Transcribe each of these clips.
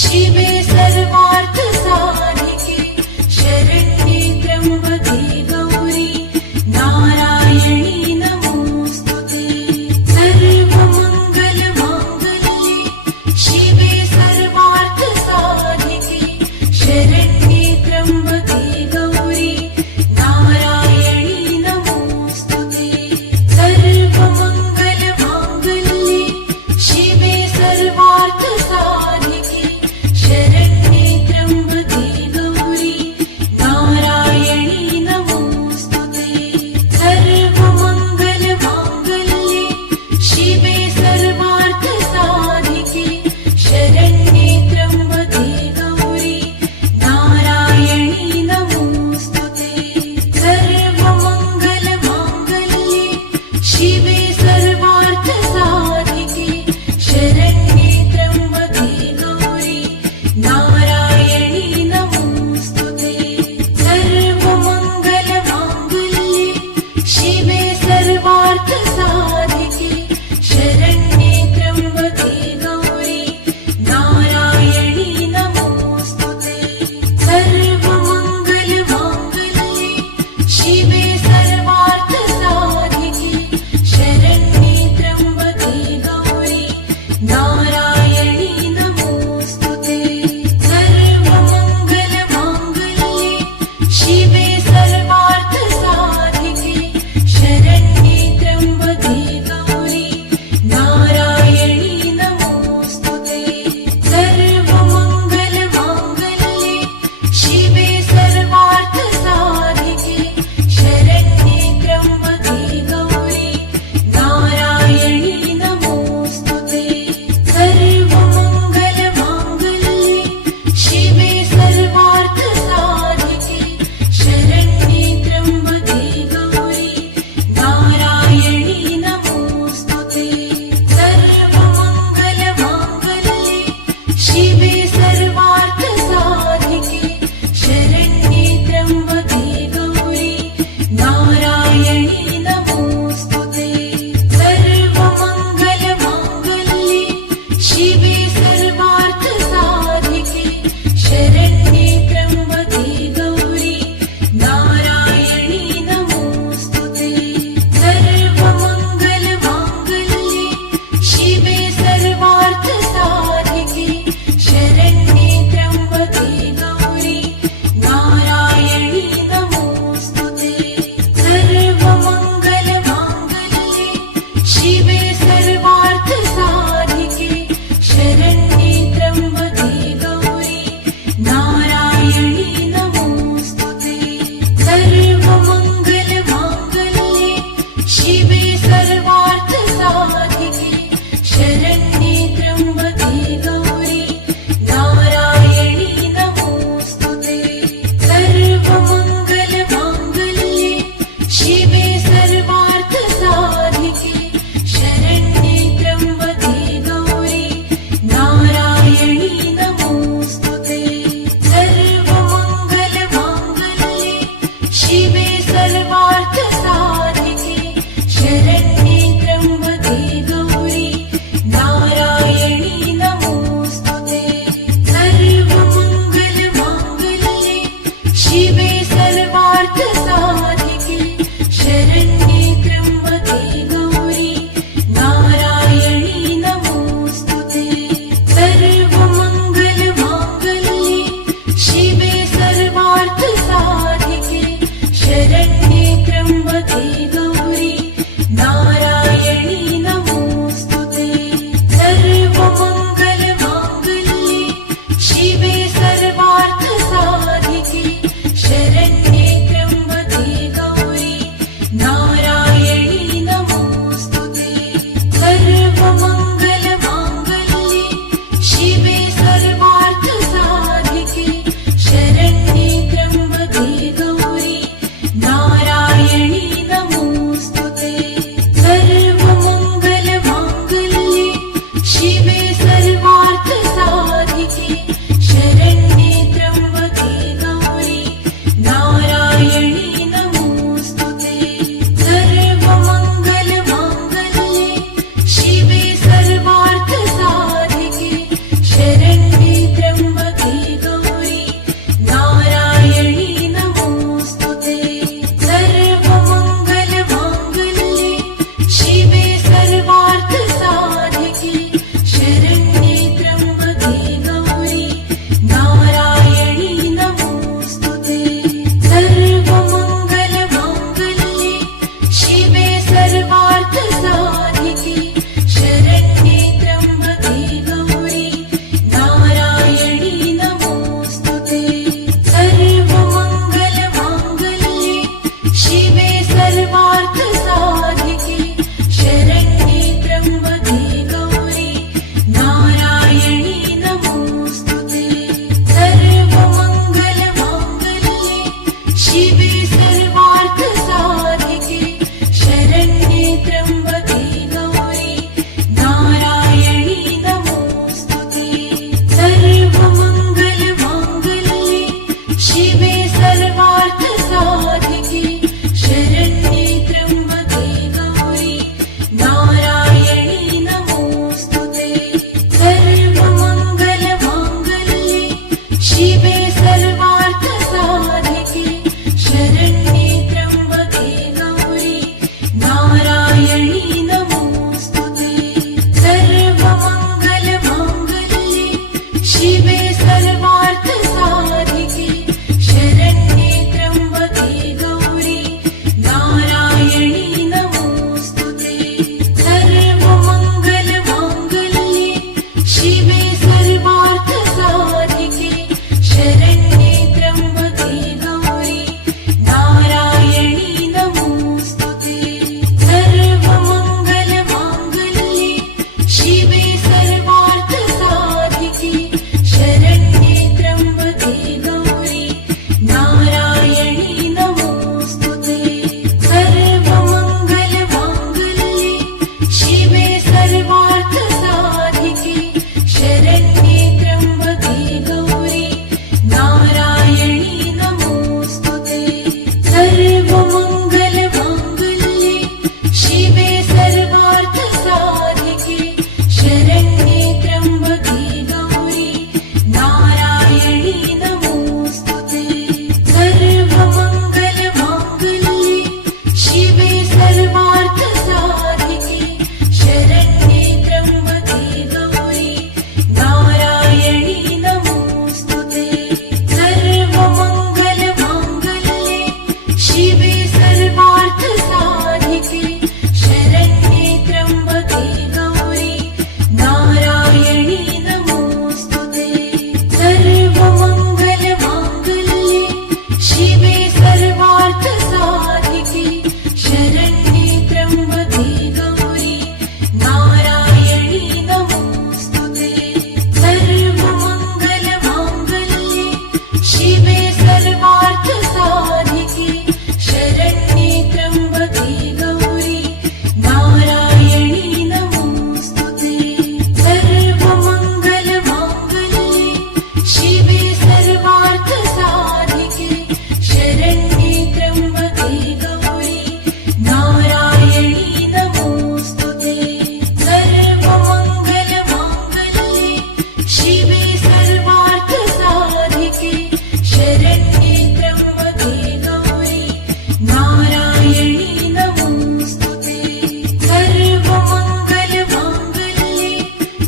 शिवे सर्वार्थ साधिके शरण्ये त्र्यम्बके गौरी नारायणी नमोस्तुते। सर्वमंगल मांगल्ये शिवे सर्वार्थ साधिके शरण्ये त्र्यम्बके गौरी नारायणी नमोस्तुते। सर्वमंगल मांगल्ये शिवे सर्वार्थ साधिके शरण्ये त्र्यम्बके गौरी नारायणी नमोस्तुते। सर्वमंगल मांगल्ये शिवे सर्वार्थ साधिके शरण्ये त्र्यम्बके गौरी नारायणी नमोस्तुते। सर्वमंगल मांगल्ये शिवे सर्वार्थ साधिके शरण्ये त्र्यम्बके गौरी नारायणी नमोस्तुते। सर्वमंगल मांगल्ये शिवे सर्वार्थ साधिके शरण्ये त्र्यम्बके गौरी नारायणी नमोस्तुते। सर्वमंगल मांगल्ये शिवे सर्वार्थ साधिके शरण्ये त्र्यम्बके गौरी नारायणी नमोस्तुते। सर्वमंगल मांगल्ये शिवे सर्वार्थ साधिके शरण्ये त्र्यम्बके गौरी नारायणी नमोस्तुते। सर्वमंगल मांगल्ये शिवे सर्वार्थ साधिके शरण्ये त्र्यम्बके गौरी नारायणी नमोस्तुते। सर्वमंगल मांगल्ये शिवे सर्वार्थ साधिके शरण्ये त्र्यम्बके गौरी नारायणी नमोस्तुते। सर्वमंगल मांगल्ये शिवे सर्वार्थ साधिके शरण्ये त्र्यम्बके गौरी नारायणी नमोस्तुते। सर्वमंगल मांगल्ये शिवे सर्वार्थ साधिके शरण्ये त्र्यम्बके गौरी नारायणी नमोस्तुते। सर्वमंगल मांगल्ये शिवे सर्वार्थ साधिके शरण्ये त्र्यम्बके गौरी नारायणी नमोस्तुते। सर्वमंगल मांगल्ये शिवे सर्वार्थ साधिके शरण्ये त्र्यम्बके गौरी नारायणी नमोस्तुते। सर्वमंगल मांगल्ये शिवे सर्वार्थ साधिके शरण्ये त्र्यम्बके गौरी नारायणी नमोस्तुते। सर्वमंगल मांगल्ये शिवे सर्वार्थ साधिके शरण्ये त्र्यम्बके गौरी नारायणी नमोस्तुते। सर्वमंगल मांगल्ये शिवे सर्वार्थ साधिके शरण्ये त्र्यम्बके गौरी नारायणी नमोस्तुते। सर्वमंगल मांगल्ये शिवे सर्वार्थ साधिके शरण्ये त्र्यम्बके गौरी नारायणी नमोस्तुते। सर्वमंगल मांगल्ये शिवे सर्वार्थ साधिके शरण्ये त्र्यम्बके गौरी नारायणी नमोस्तुते। सर्वमंगल मांगल्ये शिवे सर्वार्थ साधिके शरण्ये त्र्यम्बके गौरी नारायणी नमोस्तुते। सर्वमंगल मांगल्ये शिवे सर्वार्थ साधिके शरण्ये त्र्यम्बके गौरी नारायणी नमोस्तुते। सर्वमंगल मांगल्ये शिवे सर्वार्थ साधिके शरण्ये त्र्यम्बके गौरी नारायणी नमोस्तुते। सर्वमंगल मांगल्ये शिवे सर्वार्थ साधिके शरण्ये त्र्यम्बके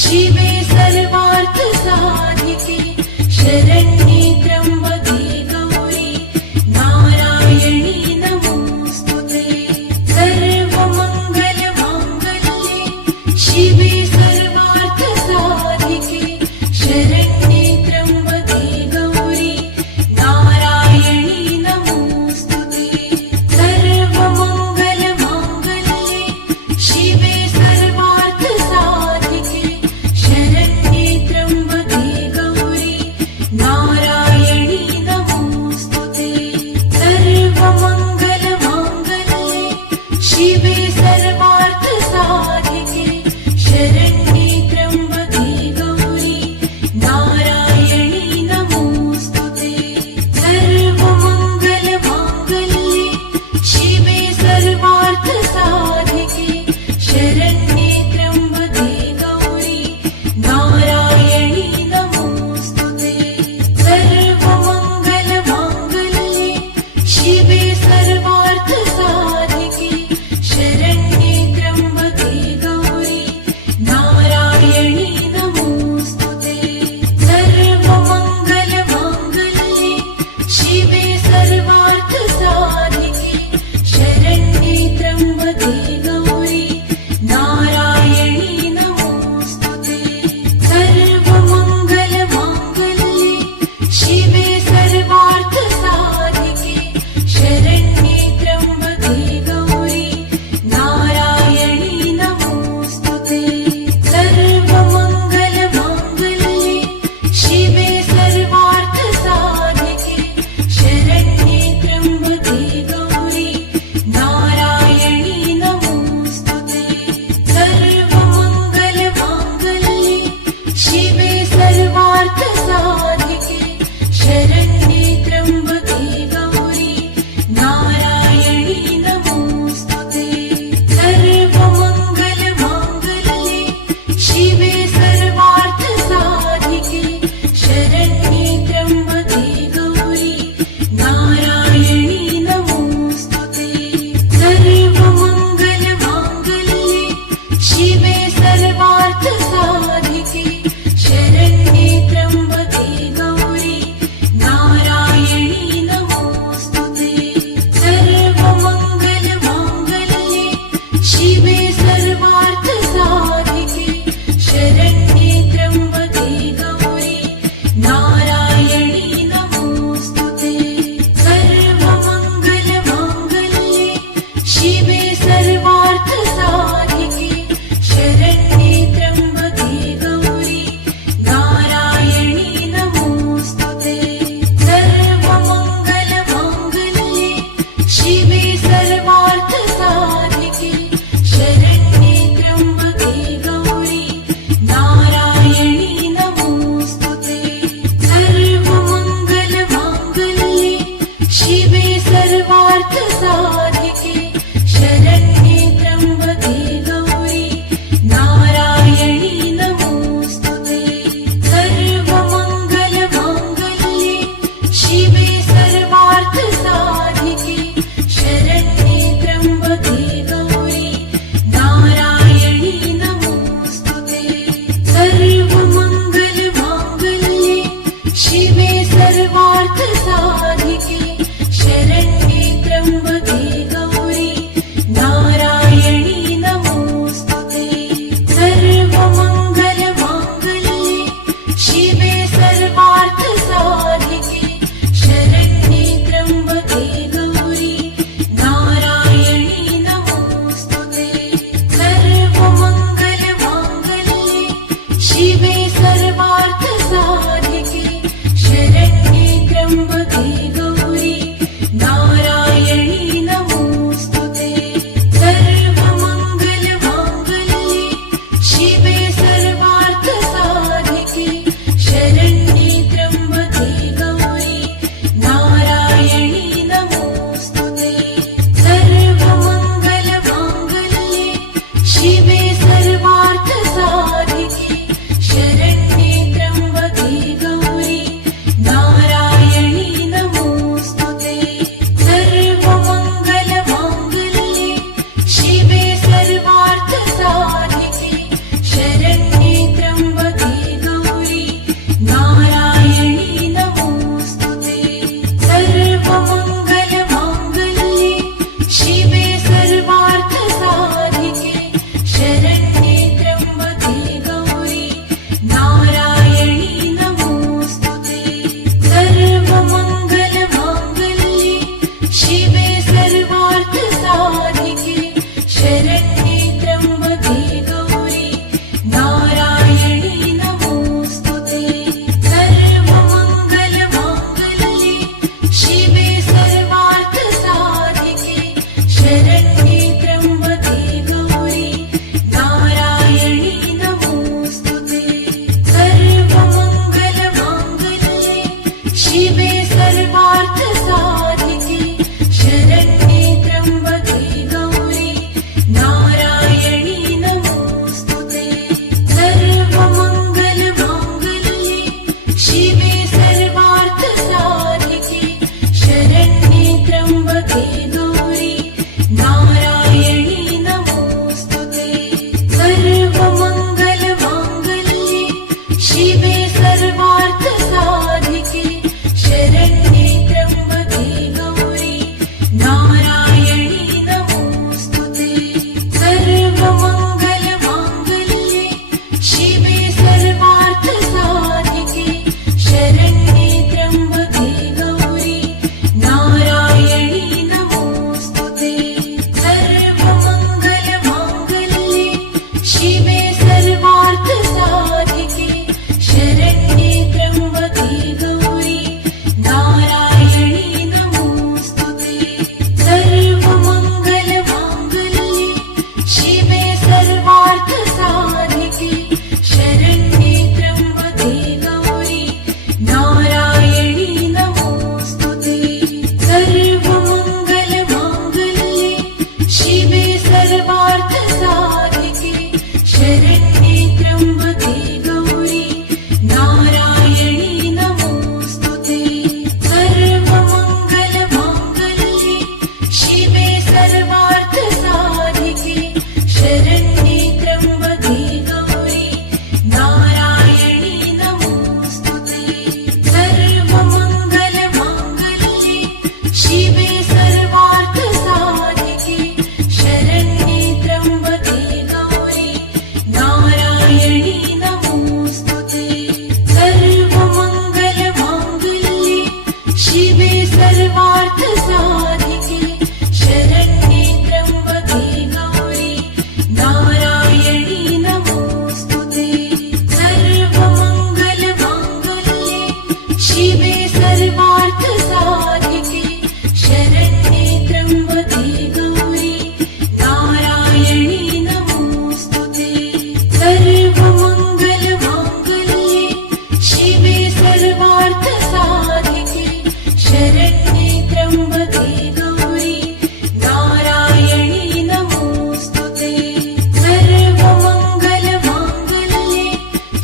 शिवे सर्वार्थसाधिके शरण्ये त्र्यम्बके गौरी नारायणी नमोऽस्तुते सर्वमङ्गलमाङ्गल्ये शिवे सर्वार्थसाधिके शरण्ये त्र्यम्बके गौरी नारायणी नमोऽस्तुते सर्वमङ्गलमाङ्गल्ये शिवे सर्वार्थसाधिके शरण्ये त्र्यम्बके गौरी नारायणी नमोऽस्तुते सर्वमङ्गलमाङ्गल्ये शिवे सर्वार्थसाधिके शरण्ये त्र्यम्बके गौरी नारायणी नमोऽस्तुते सर्वमङ्गलमाङ्गल्ये शिवे सर्वार्थसाधिके शरण्ये त्र्यम्बके गौरी नारायणी नमोऽस्तुते सर्वमङ्गलमाङ्गल्ये शिवे सर्वार्थसाधिके शरण्ये त्र्यम्बके गौरी नारायणी नमोऽस्तुते सर्वमङ्गलमाङ्गल्ये शिवे सर्वार्थसाधिके शरण्ये त्र्यम्बके गौरी नारायणी नमोऽस्तुते सर्वमङ्गलमाङ्गल्ये शिवे सर्वार्थसाधिके शरण्ये त्र्यम्बके गौरी नारायणी नमोऽस्तुते सर्वमङ्गलमाङ्गल्ये शिवे सर्वार्थसाधिके शरण्ये त्र्यम्बके गौरी नारायणी नमोऽस्तुते सर्वमङ्गलमाङ्गल्ये शिवे सर्वार्थसाधिके शरण्ये त्र्यम्बके गौरी नारायणी नमोऽस्तुते सर्वमङ्गलमाङ्गल्ये शिवे सर्वार्थसाधिके शरण्ये त्र्यम्बके गौरी नारायणी नमोऽस्तुते सर्वमङ्गलमाङ्गल्ये शिवे सर्वार्थसाधिके शरण्ये त्र्यम्बके गौरी नारायणी नमोऽस्तुते सर्वमङ्गलमाङ्गल्ये शिवे सर्वार्थसाधिके शरण्ये त्र्यम्बके गौरी नारायणी नमोऽस्तुते सर्वमङ्गलमाङ्गल्ये शिवे सर्वार्थसाधिके शरण्ये त्र्यम्बके गौरी नारायणी नमोऽस्तुते सर्वमङ्गलमाङ्गल्ये शिवे सर्वार्थसाधिके शरण्ये त्र्यम्बके गौरी नारायणी नमोऽस्तुते सर्वमङ्गलमाङ्गल्ये शिवे सर्वार्थसाधिके शरण्ये त्र्यम्बके गौरी नारायणी नमोऽस्तुते सर्वमङ्गलमाङ्गल्ये शिवे सर्वार्थसाधिके शरण्ये त्र्यम्बके गौरी नारायणी नमोऽस्तुते सर्वमङ्गलमाङ्गल्ये शिवे सर्वार्थसाधिके शरण्ये त्र्यम्बके गौरी नारायणी नमोऽस्तुते सर्वमङ्गलमाङ्गल्ये शिवे सर्वार्थसाधिके शरण्ये त्र्यम्बके गौरी नारायणी नमोऽस्तुते सर्वमङ्गलमाङ्गल्ये शिवे सर्वार्थसाधिके शरण्ये त्र्यम्बके गौरी नारायणी नमोऽस्तुते सर्वमङ्गलमाङ्गल्ये शिवे सर्वार्थसाधिके शरण्ये त्र्यम्बके गौरी नारायणी नमोऽस्तुते सर्वमङ्गलमाङ्गल्ये शिवे सर्वार्थसाधिके शरण्ये त्र्यम्बके गौरी नारायणी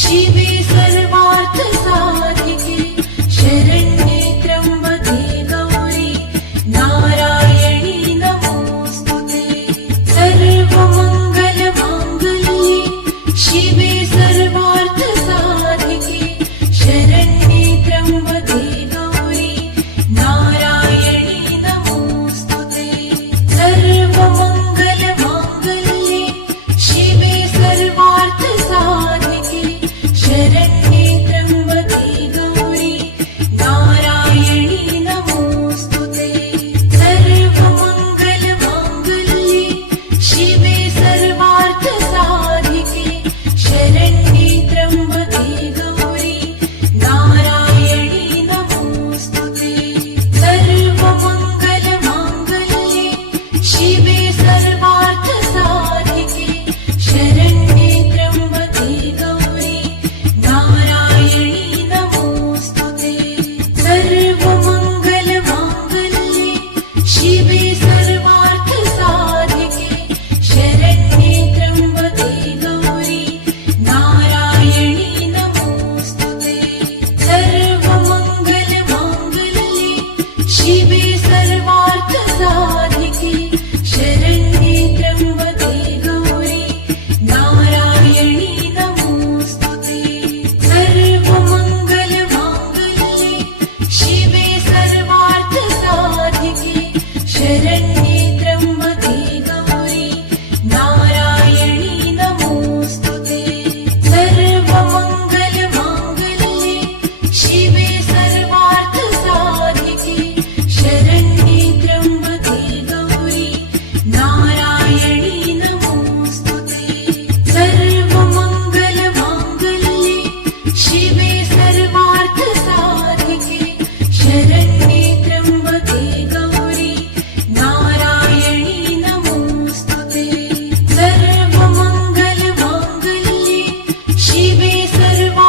शिवे सर्वार्थसाधिके शरण्ये त्र्यम्बके गौरी नारायणी नमोऽस्तुते सर्वमङ्गलमाङ्गल्ये शिवे सर्वार्थसाधिके शरण्ये त्र्यम्बके गौरी नारायणी नमोऽस्तुते सर्वमङ्गलमाङ्गल्ये शिवे सर्वार्थसाधिके शरण्ये त्र्यम्बके गौरी नारायणी नमोऽस्तुते सर्वमङ्गलमाङ्गल्ये शिवे सर्वार्थसाधिके शरण्ये त्र्यम्बके गौरी नारायणी नमोऽस्तुते सर्वमङ्गलमाङ्गल्ये शिवे सर्वार्थसाधिके शरण्ये त्र्यम्बके गौरी नारायणी नमोऽस्तुते सर्वमङ्गलमाङ्गल्ये शिवे सर्वार्थसाधिके शरण्ये त्र्यम्बके गौरी नारायणी नमोऽस्तुते सर्वमङ्गलमाङ्गल्ये शिवे सर्वार्थसाधिके शरण्ये त्र्यम्बके गौरी नारायणी नमोऽस्तुते सर्वमङ्गलमाङ्गल्ये शिवे सर्वार्थसाधिके शरण्ये त्र्यम्बके गौरी नारायणी नमोऽस्तुते सर्वमङ्गलमाङ्गल्ये शिवे सर्वार्थसाधिके शरण्ये त्र्यम्बके गौरी नारायणी नमोऽस्तुते सर्वमङ्गलमाङ्गल्ये शिवे सर्वार्थसाधिके शरण्ये त्र्यम्बके गौरी नारायणी नमोऽस्तुते सर्वमङ्गलमाङ्गल्ये शिवे सर्वार्थसाधिके